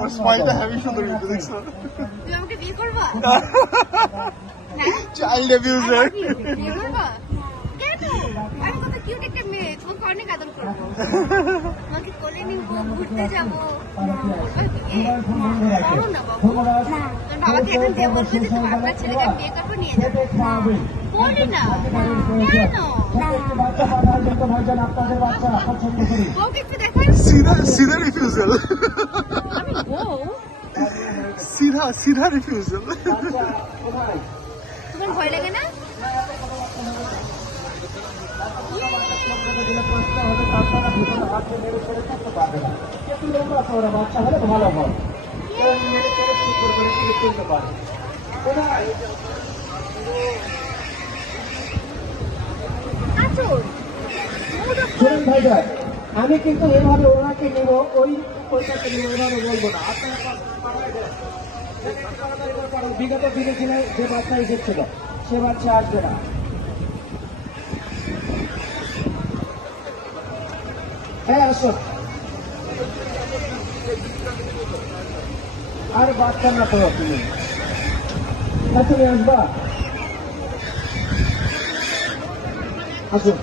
ওর স্মাইলটা heavy সুন্দর কিন্তু দেখছো। তুই আমাকে বিয়ে করবা? Child abuser. বিয়ে করবা? কেন? আমি কত কিউট একটা মেয়ে, তোমাকে অনেক আদর করবো, তোমাকে কোলে নিবো, ঘুরতে যাবো। করো না বাবু, তোর বাবাকে এখন যে বলবে যে তোমার আপনার ছেলেকে আমি বিয়ে করবো, নিয়ে যাবো। বলি না কেন? বউকে একটু দেখাই। সিধা রিফিউজাল। আমি বউ? সিধা রিফিউজাল। তোমার ভয় লাগে না? বাচ্চা হলে ভালো হয়। শুনুন ভাইজান, আমি কিন্তু এভাবে ওনাকে নেব, ওইটাকে নিয়ে ওভাবে বলবো না। আপনারা বিগত দিনে যে বাচ্চা এসেছিল সে বাচ্চা আসবে না। হ্যাঁ আসুন। আর বাচ্চা না তো তুমি তুমি আসবা, আসুন।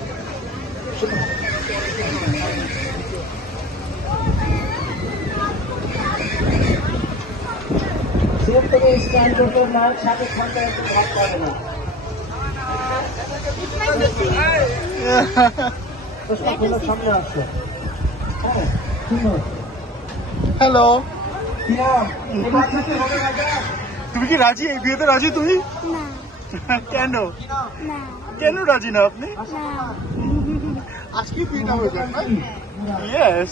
তুমি স্ক্যান করতে না, সাথে খানটা একটু ভাগ করে না। সামনে আসছে। হ্যালো, তুমি কি রাজি? এই বিয়েতে রাজি তুমি? কেন কেন রাজি না আপনি? আজকে বিয়েটা হয়ে যাক না? यस।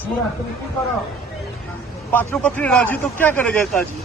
पात्रों पत्नी राजी तो क्या करेगा ताजी?